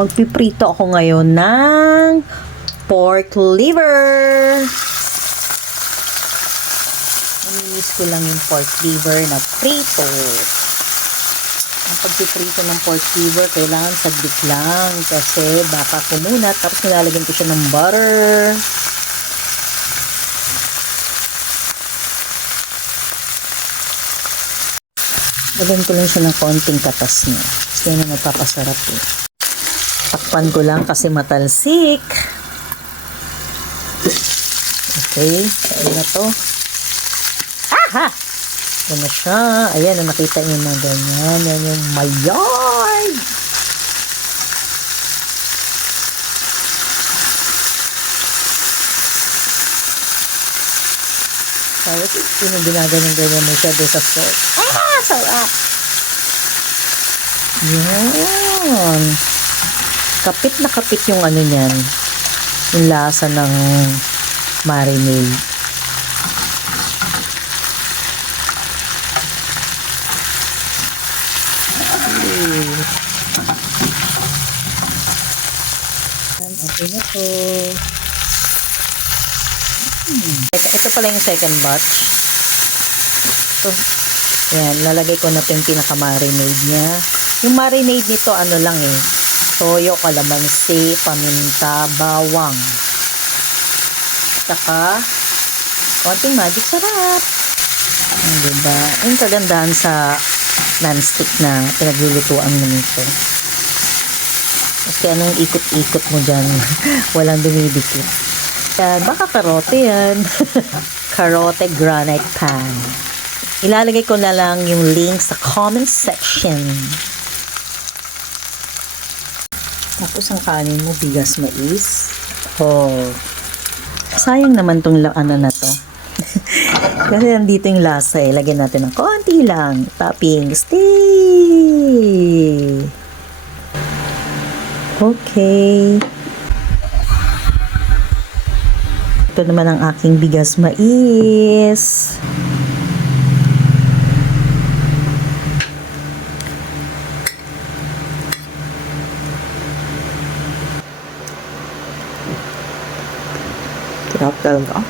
Magpiprito ako ngayon ng pork liver. Naminis ko lang yung pork liver na prito. Ang pagpiprito ng pork liver, kailangan saglit lang kasi baka kumunat. Tapos nilalagyan ko siya ng butter. Lagyan ko lang siya ng konting katas niya. Kasi yun ang nagpapasarap eh. Takpan ko lang kasi matalsik. Okay, ayun na to. Aha! Yan na siya. Ayan, nakita niyo na ganyan. Yan yung mayard. Tapos, yung ginaganyan-ganyan mo siya doon sa salt. Ah! Sarap! Yan. Kapit na kapit yung ano niyan. Yung lasa ng marinade. Okay na to. Ito pala yung second batch. Ito. Yan, lalagay ko na yung pinaka-marinade niya. Yung marinade nito, ano lang eh. Toyo, kalamansi, paminta, bawang. Saka, konting magic sarap. Diba? Yung kagandahan sa non-stick na pinaglulutuan mo nito. Kasi anong ikot-ikot mo dyan, walang dumidikit. Yan, baka karote yan. Karote granite pan. Ilalagay ko na lang yung link sa comment section. Tapos ang kanin mo, bigas mais. Oh, sayang naman tong ano na to. Kasi nandito yung lasa eh. Lagyan natin ng konti lang. Toppings. Okay. Ito naman ang aking bigas mais. Sarap talaga.